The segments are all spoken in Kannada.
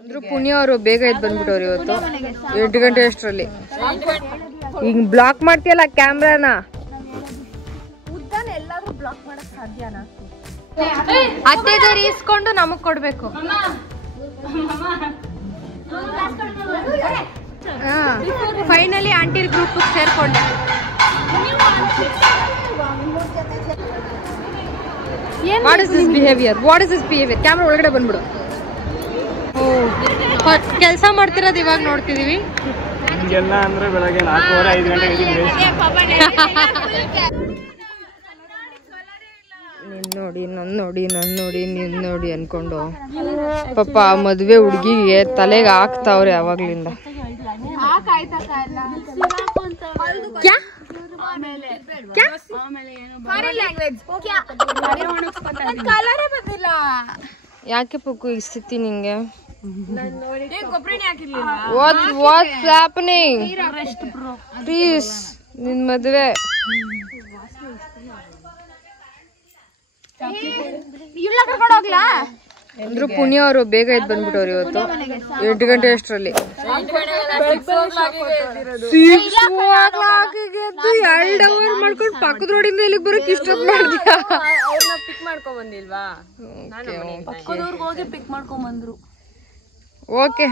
ಅಂದ್ರು ಪುಣ್ಯ ಅವರು ಬೇಗ ಎದ್ದು ಬಂದ್ಬಿಟ್ಟವ್ರು ಇವತ್ತು 8 ಗಂಟೆ ಅಷ್ಟರಲ್ಲಿ. ಈಗ ಬ್ಲಾಕ್ ಮಾಡ್ತೀಯಲ್ಲ ಕ್ಯಾಮ್ರಾನ. ಎಲ್ಲಾದ್ರೂ ಬ್ಲಾಕ್ ಮಾಡಕ್ ಸಾಧ್ಯನಾ? ಅತ್ತೆದವ್ರು ಇಸ್ಕೊಂಡು ನಮಗ್ ಕೊಡ್ಬೇಕು. ಫೈನಲಿ ಆಂಟಿ ಗ್ರೂಪ್ ಸೇರ್ಕೊಂಡೆ. What is this behaviour? Camera ಒಳಗಡೆ ಬಂದ್ಬಿಡು. ಕೆಲಸ ಮಾಡ್ತಿರೋದು ಇವಾಗ ನೋಡ್ತಿದೀವಿ. ಅಂದ್ರೆ ಬೆಳಗ್ಗೆ 4:30-5 ಗಂಟೆಗೆ ನನ್ ನೋಡಿ ನಿನ್ ನೋಡಿ ಅನ್ಕೊಂಡು ಪಾಪ ಮದ್ವೆ ಹುಡ್ಗಿಗೆ ತಲೆಗೆ ಹಾಕ್ತಾವ್ರೆ ಅವಾಗ್ಲಿಂದ. ಯಾಕೆ ಪಕ್ಕು ಈ ಸ್ಥಿತಿ ನಿಂಗೆ? What's happening? ಪ್ಲೀಸ್ ನಿನ್ ಮದ್ವೆ ಅಂದ್ರು ಪುಣ್ಯ ಅವರು ಬೇಗ ಎದ್ದು ಬಂದ್ಬಿಟ್ಟವ್ರು ಇವತ್ತು 8 ಗಂಟೆ ಅಷ್ಟರಲ್ಲಿ. 2 ಅವರ್ ಮಾಡ್ಕೊಂಡು ಪಕ್ಕದ ರೋಡಿಂದ ಇಲ್ಲಿಗೆ ಬರೋಕೆ ಇಷ್ಟೊತ್ತು ಮಾಡಿದ್ಯಾ? ಪಿಕ್ ಮಾಡ್ಕೊಂಡ್ ಬಂದಿಲ್ವಾ? ಪಕ್ಕದವ್ರಿಗೆ ಹೋಗಿ ಪಿಕ್ ಮಾಡ್ಕೊಂಡ್ ಬಂದ್ರು. ಓಕೆ.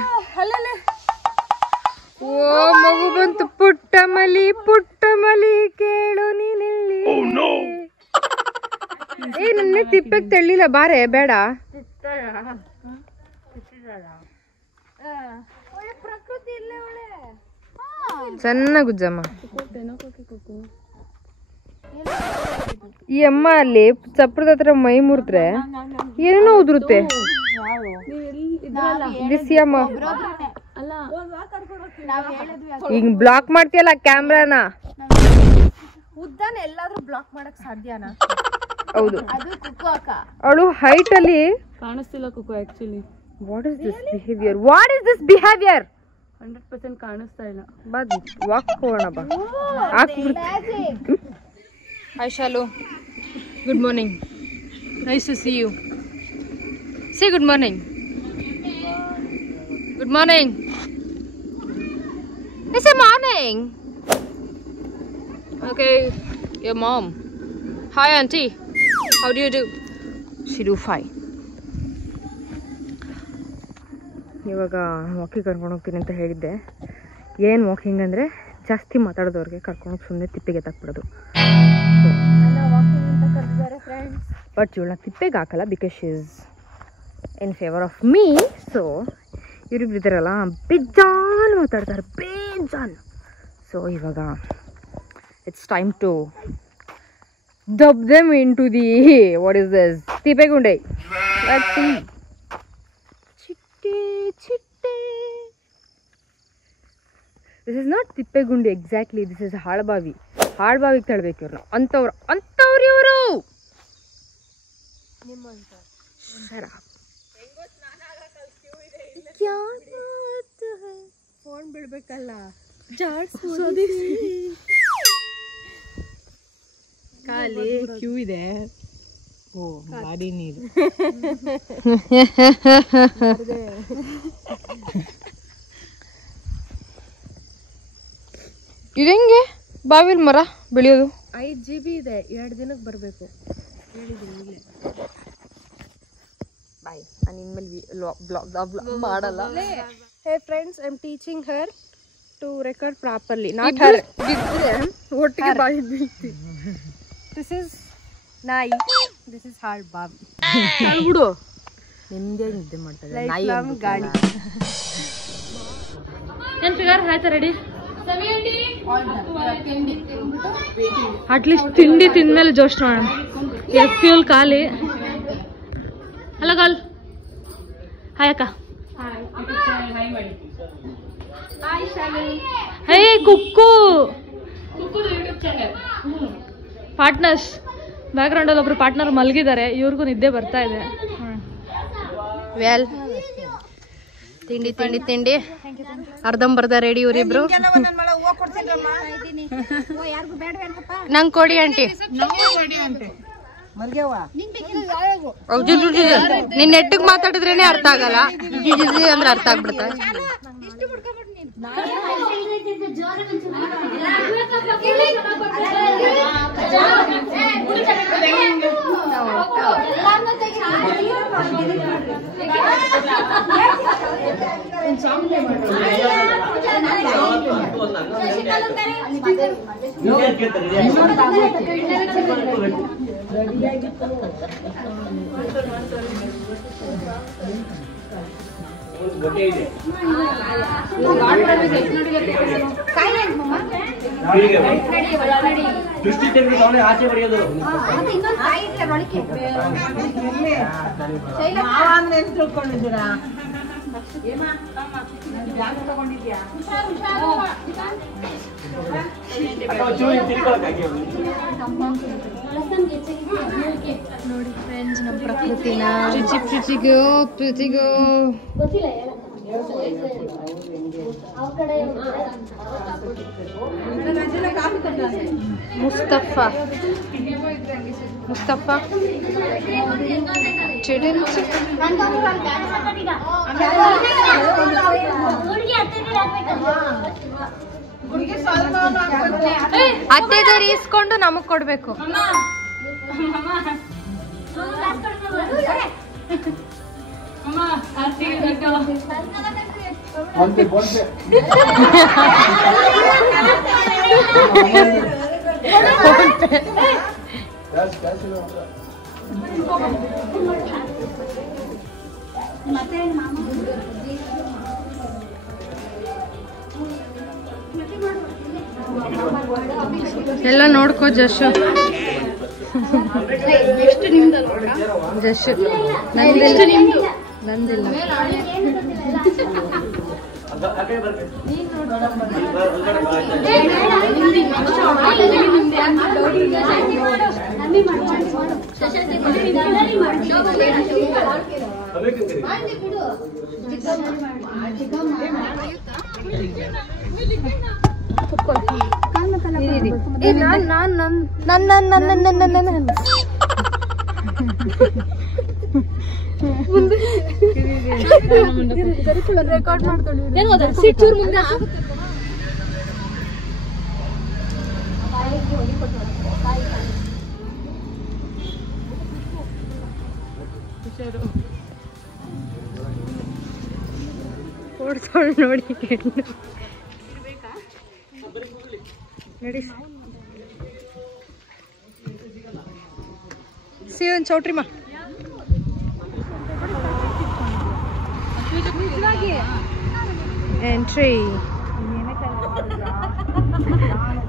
ಓ ಮಗು ಬಂತು. ಪುಟ್ಟ ಮಲಿ ಕೇಳು ನೀನೆಲ್ಲಿ. ಏ ನನ್ನ ತಿಪ್ಪೆಗೆ ತೆಳ್ಳಿಲ್ಲ ಬಾರೆ ಬೇಡ. ಚೆನ್ನಾಗ್ ಉಜ್ಜಮ್ಮ. ಈ ಅಮ್ಮ ಅಲ್ಲಿ ಚಪ್ರದ ಹತ್ರ ಮೈ ಮುರಿದ್ರೆ ಏನೇನೋ ಉದುರುತ್ತೆ. ಈಗ ಬ್ಲಾಕ್ ಮಾಡ್ತೀಯಲ್ಲ ಕ್ಯಾಮ್ರಾನ. ಎಲ್ಲಾದ್ರೂ ಬ್ಲಾಕ್ ಮಾಡಕ್ ಸಾಧ್ಯನಾ? ಹೌದು. ಅವಳು ಹೈಟ್ ಅಲ್ಲಿ ಕಾಣಿಸ್ತಿಲ್ಲ Kukku actually. What is this behaviour? 100% ಕಾಣಿಸ್ತಾ ಇಲ್ಲ. ಬಾ ವಾಕ್ ಹೋಗೋಣ ಬಾ. Hi Shalu, good morning. Nice to see you. Say good morning. Good morning. It's a morning. Okay, your mom. Hi auntie. How do you do? She do fine. ಇವಾಗ ವಾಕಿಂಗ್ ಕರ್ಕೊಂಡು ಹೋಗ್ತೀನಿ ಅಂತ ಹೇಳಿದ್ದೆ. ಏನು ವಾಕಿಂಗ್ ಅಂದರೆ ಜಾಸ್ತಿ ಮಾತಾಡೋದವ್ರಿಗೆ ಕರ್ಕೊಂಡೋಗಿ ಸುಮ್ಮನೆ ತಿಪ್ಪಿಗೆ ತಾಕ್ಬಿಡೋದು. ಬಟ್ ಇವಳನ್ನ ತಿಪ್ಪೆಗೆ ಹಾಕಲ್ಲ, because she is in favour of me. So ಇವರಿಬ್ರು ಇದ್ದಾರಲ್ಲ ಬೇಜಾನ್ ಮಾತಾಡ್ತಾರೆ, ಬೇಜಾನ್. ಸೊ ಇವಾಗ it's time to dub them into the what is this tipegunde. Let's see. Chitte. This is not tipegunde exactly. This is halbavi. Halbavi ತಳ್ಳಬೇಕು ಇವ್ರನ್ನ. ಅಂತವ್ರು ಇವರು. ನಿಮ್ಮಂತ ಶರಾ क्या बात है? ಫೋನ್ ಬಿಡಬೇಕಲ್ಲ. ಜಾಡ್ಸೋದಿ ಖಾಲಿ ಕ್ಯೂ ಇದೆ. ಓ ಗಾಡಿ ನೀರು. ಇದಂಗೆ ಬಾವಿಲ್ ಮರ ಬೆಳೆಯೋದು. 5 GB ಇದೆ, 2 ದಿನಕ್ಕೆ ಬರಬೇಕು. ಹೇಳಿದ್ದೀನಿ ಬಾಯ್. ನಾನು ಇನ್ಮೇಲೆ ಬ್ಲಾಗ್ ಮಾಡಲ್ಲ. Hey friends, I am teaching her to record properly. Not her. ಒಟ್ಟಿಗೆ ಬಾಯಿ ಬೀಳ್ತಿ. ದಿಸ್ ಇಸ್ ನಾಯಿ, ದಿಸ್ ಇಸ್ ಹಾಳ್ ಬಾವಿ. ಬಿಡು, ನಿಮ್ದೇ ನಿದ್ದೆ ಮಾಡ್ತಾರೆ ನಾಯಿ ಗಾಡಿ. ಏನ್ ಫಿಗರ್ ಆಯ್ತಾ? ರೆಡಿ? ಅಟ್ಲೀಸ್ಟ್ ತಿಂಡಿ ತಿಂದ್ಮೇಲೆ ಜೋಶ್ ನೋಡೋಣ. ಫ್ಯೂಲ್ ಖಾಲಿ ಅಲ್ಲ. ಗಾಲ್ ಹಾಯ್ ಅಕ್ಕ. ಹೇ ಕುಕ್ಕು ಪಾರ್ಟ್ನರ್ಸ್. ಬ್ಯಾಕ್ ಗ್ರೌಂಡಲ್ಲಿ ಒಬ್ರು ಪಾರ್ಟ್ನರ್ ಮಲಗಿದ್ದಾರೆ, ಇವ್ರಿಗೂ ನಿದ್ದೆ ಬರ್ತಾ ಇದೆ. ವೆಲ್, ತಿಂಡಿ ತಿಂಡಿ ತಿಂಡಿ ಅರ್ಧಂಬರ್ಧ ರೆಡಿ ಇವರಿಬ್ರು. ನಂಗೆ ಕೊಡಿ ಆಂಟಿ. ನಿನ್ ನೆಟ್ಟಿಗೆ ಮಾತಾಡಿದ್ರೇನೆ ಅರ್ಥ ಆಗಲ್ಲ, ಅಂದ್ರೆ ಅರ್ಥ ಆಗ್ಬಿಡುತ್ತೆ. ಆಚೆ ಬರೆಯೋದು ತಿಳ್ಕೊಂಡಿದ್ದೀರಾ? ನೋಡಿ ಫ್ರೆಂಡ್ಸ್, ನಮ್ಮ ಪ್ರಕೃತಿನ ಪ್ರೀತಿಗೋ ಮುಸ್ತಫಾ ಅತ್ತೆದವ್ರು ಈಸ್ಕೊಂಡು ನಮಗ್ ಕೊಡ್ಬೇಕು. ಎಲ್ಲ ನೋಡ್ಕೋ ಜಶ್. ನಂದಿಲ್ಲ. ರೆಕಾರ್ಡ್ ಮಾಡ್ಕೊಂಡು ಓಡ್ಸೋಳು ನೋಡಿ ನಡಿ. ಸಿವನ್ ಚೌಟ್ರಿಮಾ ಎಂಟ್ರಿ.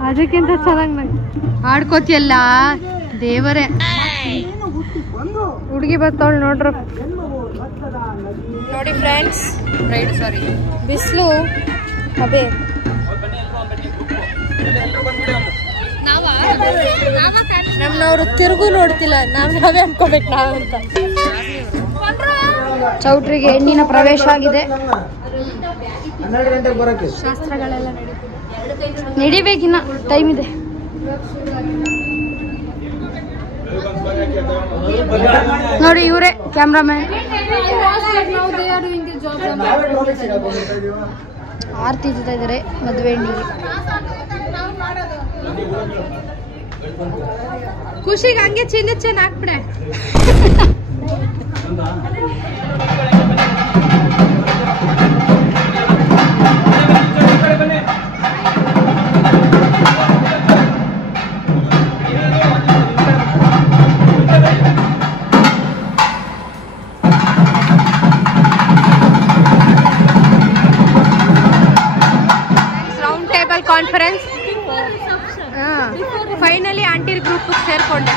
ಅದಕ್ಕಿಂತ ಚೆನ್ನಾಗಿ ಆಡ್ಕೋತಿಯಲ್ಲ ದೇವರೇ. ಹುಡುಗಿ ಬರ್ತಾವಳು ನೋಡ್ರು. ನೋಡಿ ಫ್ರೆಂಡ್ಸ್, ಬಿಸಿಲು ಅದೇ ನಮ್ಮನವ್ರು ತಿರುಗು ನೋಡ್ತಿಲ್ಲ, ನಾವೇ ಅನ್ಕೋಬೇಕು ನಾವಂತ. ಚೌಟ್ರಿಗೆ ಹೆಣ್ಣಿನ ಪ್ರವೇಶ ಆಗಿದೆ. ಶಾಸ್ತ್ರಗಳೆಲ್ಲ ನಡಿಬೇಕಿನ್ನ ಟೈಮ್ ಇದೆ. ನೋಡಿ ಇವರೇ ಕ್ಯಾಮ್ರಾಮ್ಯಾನ್. ಆರ್ತಿ ಜೊತೆ ಇದ್ದಾರೆ ಮದುವೆ ಹೆಣ್ಣಿಗೆ. ಖುಷಿಗೆ ಹಂಗೆ ಚಿನ್ನ ಹಾಕ್ಬಿಡೆ. Round table conference. ಫೈನಲಿ ಆಂಟಿರ್ ಗ್ರೂಪ್ ಸೇರ್ಕೊಂಡೆ.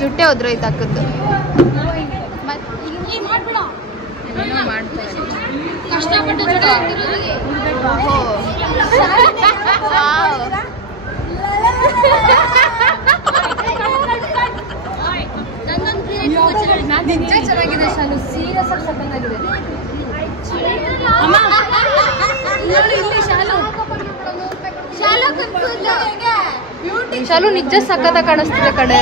ಜುಟ್ಟೆ ಹೋದ್ರೋಯ್ತು ಹಾಕದ್ದು. ನಿಜ ಚೆನ್ನಾಗಿದೆ ಶಾಲು, ಸೀರಿಯಸ್ ಆಗಿ ಸಕ್ಕತ್ತಾಗಿದೆ. ಚಲು ನಿಜ ಸಖತ್ತ ಕಾಣಿಸ್ತಿದೆ ಕಡೆ.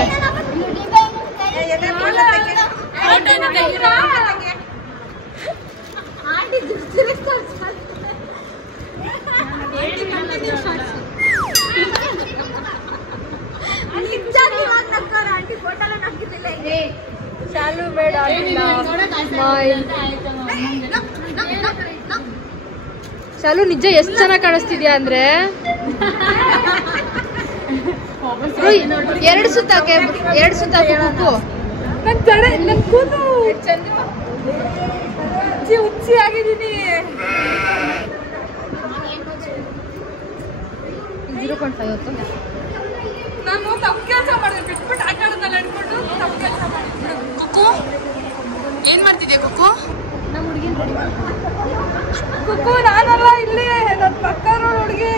ಚಾಲು ಬೇಡ ಚಾಲು ನಿಜ ಎಷ್ಟು ಚೆನ್ನಾಗಿ ಕಾಣಿಸ್ತಿದ್ಯಾ ಅಂದ್ರೆ ಎರಡು ಸುತ್ತಾಕೆ ಕುಕ್ಕು ನನ್ ತಡೆ ನನ್ ಕೂದು ಹುಚ್ಚಿ ಆಗಿದ್ದೀನಿ. 0.5 ನಾನು ತಪ್ಪು ಕೆಲಸ ಮಾಡಿದೆ ಬಿಟ್ಬಿಟ್ಟು ಆಟ ಆಡೋದಲ್ಲ ಅನ್ಕೊಂಡು ತಪ್ಪು ಕೆಲಸ ಮಾಡಿದ್ಬಿಡು. ಕುಕ್ಕು ಏನ್ ಮಾಡ್ತಿದ್ಯಾ ಕುಕ್ಕು? ನಮ್ಮ ಹುಡುಗಿನ ಕುಕ್ಕು ನಾನಲ್ಲ ಇಲ್ಲಿ ನನ್ನ ಪಕ್ಕ ಹುಡುಗಿ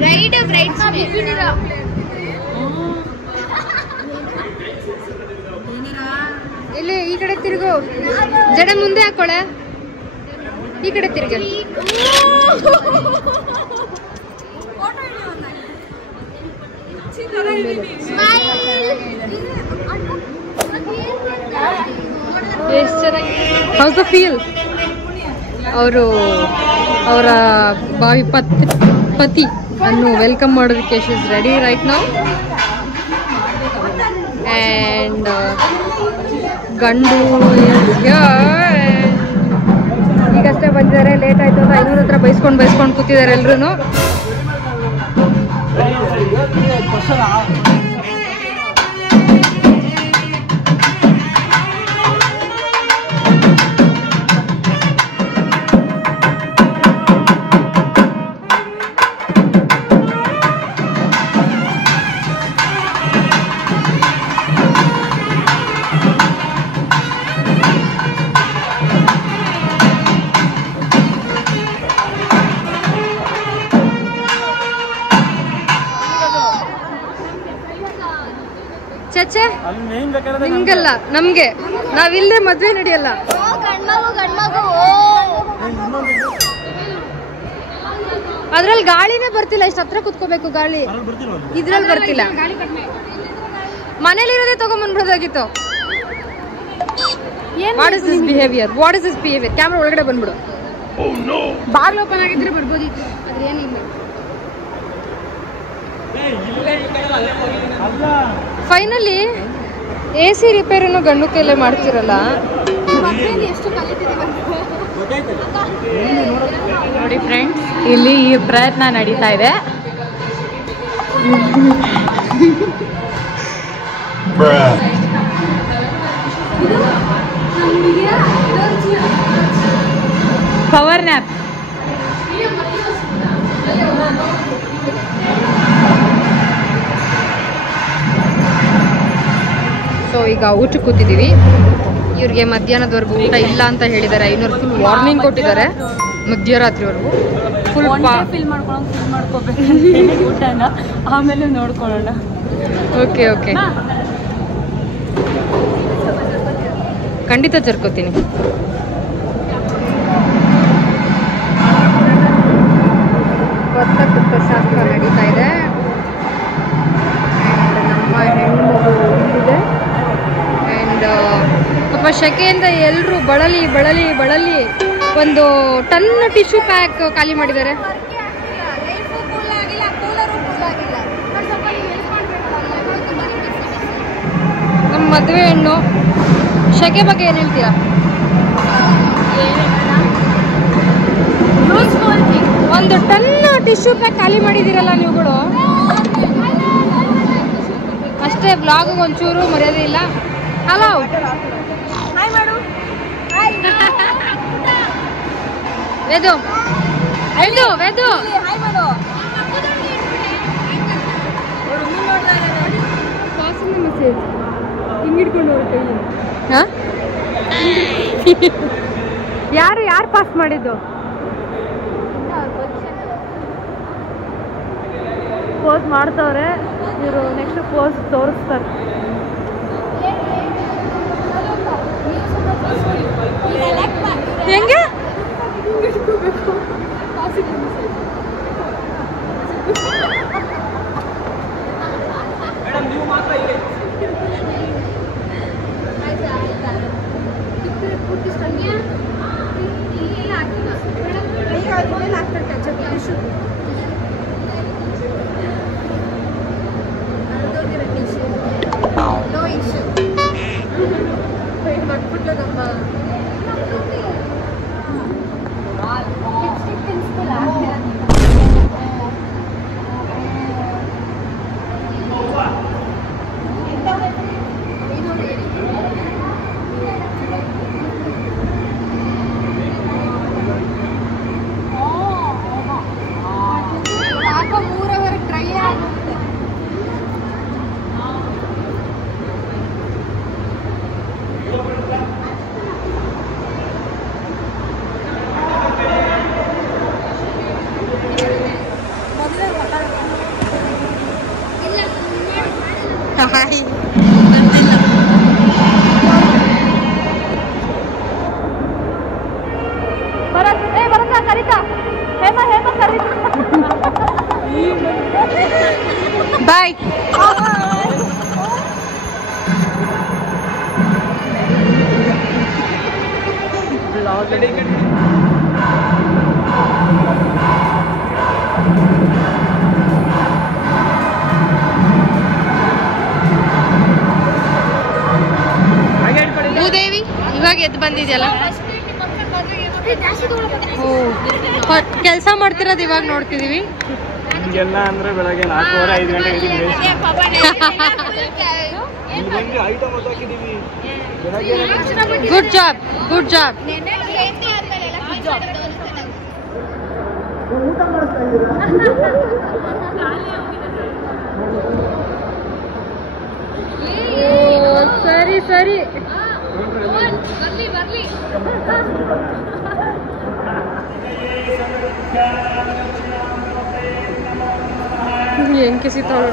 ಬ್ರೈಡ್ ಇಲ್ಲಿ ಈ ಕಡೆ ತಿರುಗು, ಜಡ ಮುಂದೆ ಹಾಕೊಳೆ, ಈ ಕಡೆ ತಿರುಗ. ಎಷ್ಟು ಚೆನ್ನಾಗಿ ಹೌಸ್ ದ ಫೀಲ್. ಅವರು ಅವರ ಬಾವಿ ಪತಿ ಅನ್ನು ವೆಲ್ಕಮ್ ಮಾಡೋದಕ್ಕೆ she is ready right now. And ಗಂಡು ಈಗಷ್ಟೇ ಬಂದಿದ್ದಾರೆ, ಲೇಟ್ ಆಯಿತು ಅಂತ ಐನೂರ ಹತ್ರ ಬೈಸ್ಕೊಂಡು ಕೂತಿದ್ದಾರೆ ಎಲ್ರೂ. ಚಚ್ಚೆ ನಿಮ್ಗಲ್ಲ ನಮ್ಗೆ, ನಾವಿಲ್ಲದೆ ಮದ್ವೆ ನಡೆಯಲ್ಲ. ಅದ್ರಲ್ಲಿ ಗಾಳಿನೇ ಬರ್ತಿಲ್ಲ, ಇಷ್ಟ ಹತ್ರ ಕುತ್ಕೋಬೇಕು ಗಾಳಿ, ಇದ್ರಲ್ಲಿ ಬರ್ತಿಲ್ಲ. ಮನೇಲಿರೋದೇ ತಗೊಂಡ್ಬಂದ್ಬಿಡೋದಾಗಿತ್ತು. What is this behaviour? Camera ಒಳಗಡೆ ಬಂದ್ಬಿಡು. ಬಾಗ್ಲು ಓಪನ್ ಆಗಿದ್ರೆ ಬರ್ಬೋದಿತ್ತು, ಅದ್ರ ಏನಿಲ್ಲ. ಫೈನಲಿ AC ರಿಪೇರಿನೂ ಗಂಡು ಕೈಲೇ ಮಾಡ್ತಿರಲ್ಲ. ನೋಡಿ ಫ್ರೆಂಡ್ಸ್, ಇಲ್ಲಿ ಈ ಪ್ರಯತ್ನ ನಡೀತಾ ಇದೆ. Power nap. ಸೊ ಈಗ ಊಟಕ್ಕೆ ಕೂತಿದ್ದೀವಿ. ಇವ್ರಿಗೆ ಮಧ್ಯಾಹ್ನದವರೆಗೂ ಊಟ ಇಲ್ಲ ಅಂತ ಹೇಳಿದ್ದಾರೆ. 500 ಫುಲ್ ವಾರ್ನಿಂಗ್ ಕೊಟ್ಟಿದ್ದಾರೆ ಮಧ್ಯರಾತ್ರಿವರೆಗೂ. ಫುಲ್ ಫಿಲ್ ಮಾಡ್ಕೋಬೇಕು ಊಟನ, ಆಮೇಲೆ ನೋಡ್ಕೊಳ್ಳೋಣ. ಓಕೆ ಖಂಡಿತ ಜರ್ಕೋತೀನಿ. ಭತ್ತ ಶಾಸ್ತ್ರ ನಡೀತಾ ಇದೆ. ನಮ್ಮ ಹೆಣ್ಣು ಇದೆ. ಆ್ಯಂಡ್ ಪಾಪ ಶೆಕೆಯಿಂದ ಎಲ್ಲರೂ ಬಳಲಿ ಒಂದು ಟನ್ ಟಿಶ್ಯೂ ಪ್ಯಾಕ್ ಖಾಲಿ ಮಾಡಿದ್ದಾರೆ. ನಮ್ಮ ಮದುವೆ ಹೆಣ್ಣು ಶೆಕೆ ಬಗ್ಗೆ ಏನು ಹೇಳ್ತೀರಾ? ಒಂದು ಟನ್ ಟಿಶ್ಯೂ ಪ್ಯಾಕ್ ಖಾಲಿ ಮಾಡಿದ್ದೀರಲ್ಲ ನೀವುಗಳು. ಅಷ್ಟೇ, ಬ್ಲಾಗ್ ಒಂಚೂರು ಮರ್ಯಾದೆ ಇಲ್ಲ. ಹಲೋ ವೇದು ಯಾರು ಪಾಸ್ ಮಾಡಿದ್ದು? ಪೋಸ್ ಮಾಡ್ತವ್ರೆ ಇವರು, ನೆಕ್ಸ್ಟ್ ಪೋಸ್ ತೋರಿಸ್ತಾರೆ. ಹೆಂಗೆ ಇದ್ಮೇಲೆ ಆಗ್ತಾರೆ ಕೆಚಪ್ ಟಿಶ್ಯೂ ನೋ ಇಶ್ಯೂ ಮಾಡ್ಬಿಟ್ಲು ನಮ್ಮ ಬಾಯ್. ಭೂದೇವಿ ಇವಾಗ ಎದ್ದು ಬಂದಿದ್ಯಲ್ಲ. ಕೆಲಸ ಮಾಡ್ತಿರೋದು ಇವಾಗ ನೋಡ್ತಿದೀವಿ. ಹಿಂಗೆಲ್ಲ ಅಂದ್ರೆ ಬೆಳಗ್ಗೆ 4:30 5 ಗಂಟೆಗೆ ಐಟಮ್ ಹಾಕಿದೀವಿ. Good job, good job. ಸರಿ ಸರಿ. ಏನ್ ಕಿಸಿತಾಳ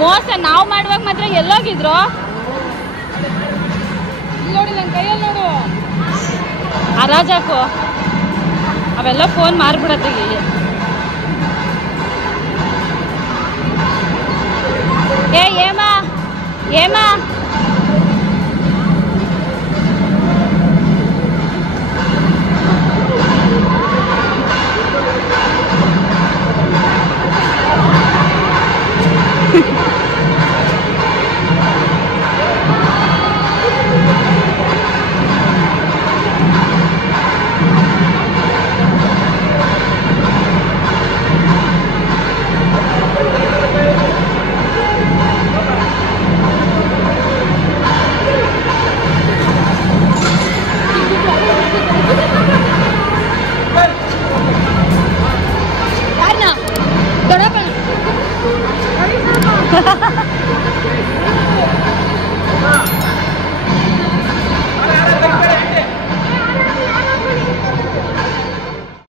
ಮೋಸ ನಾವು ಮಾಡುವಾಗ ಮಾತ್ರ ಎಲ್ಲೋಗಿದ್ರು ನೋಡಿ. ನನ್ನ ಕೈಯಲ್ಲಿ ನೋಡು ಅರಾಜಾಕು ಅವೆಲ್ಲ ಫೋನ್ ಮಾರ್ಬಿಡತ್ತೆ. ಏ ಏಮಾ ಏಮಾ